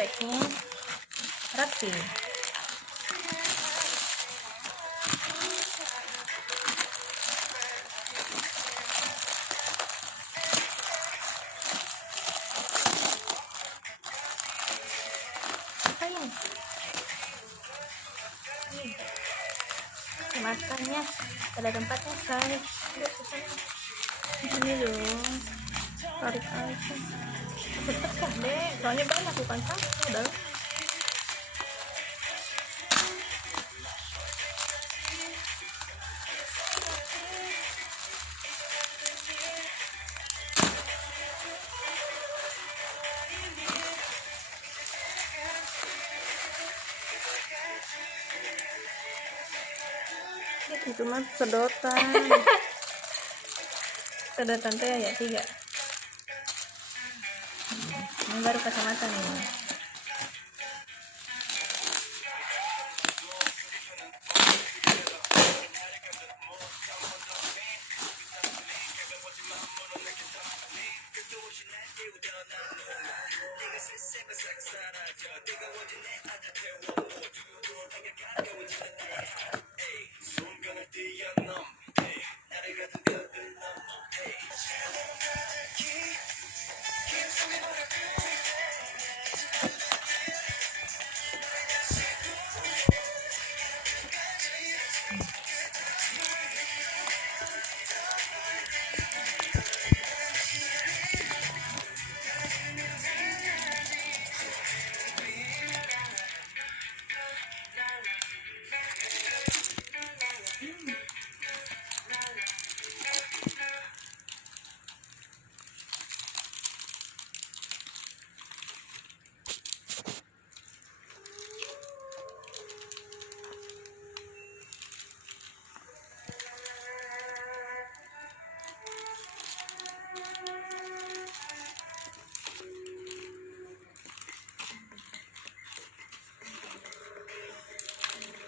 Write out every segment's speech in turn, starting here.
speknya rapi. Apa ini? Kemasannya ada tempatnya guys. Lihat ke sana. Di sini dong. Tarik aja. Cepet kah deh? Soalnya banyak bukan satu udah. Itu mah sedotan. Sedotan teh ya 3. Ini baru kacamata nih.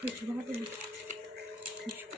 Lucu banget ini. Lucu.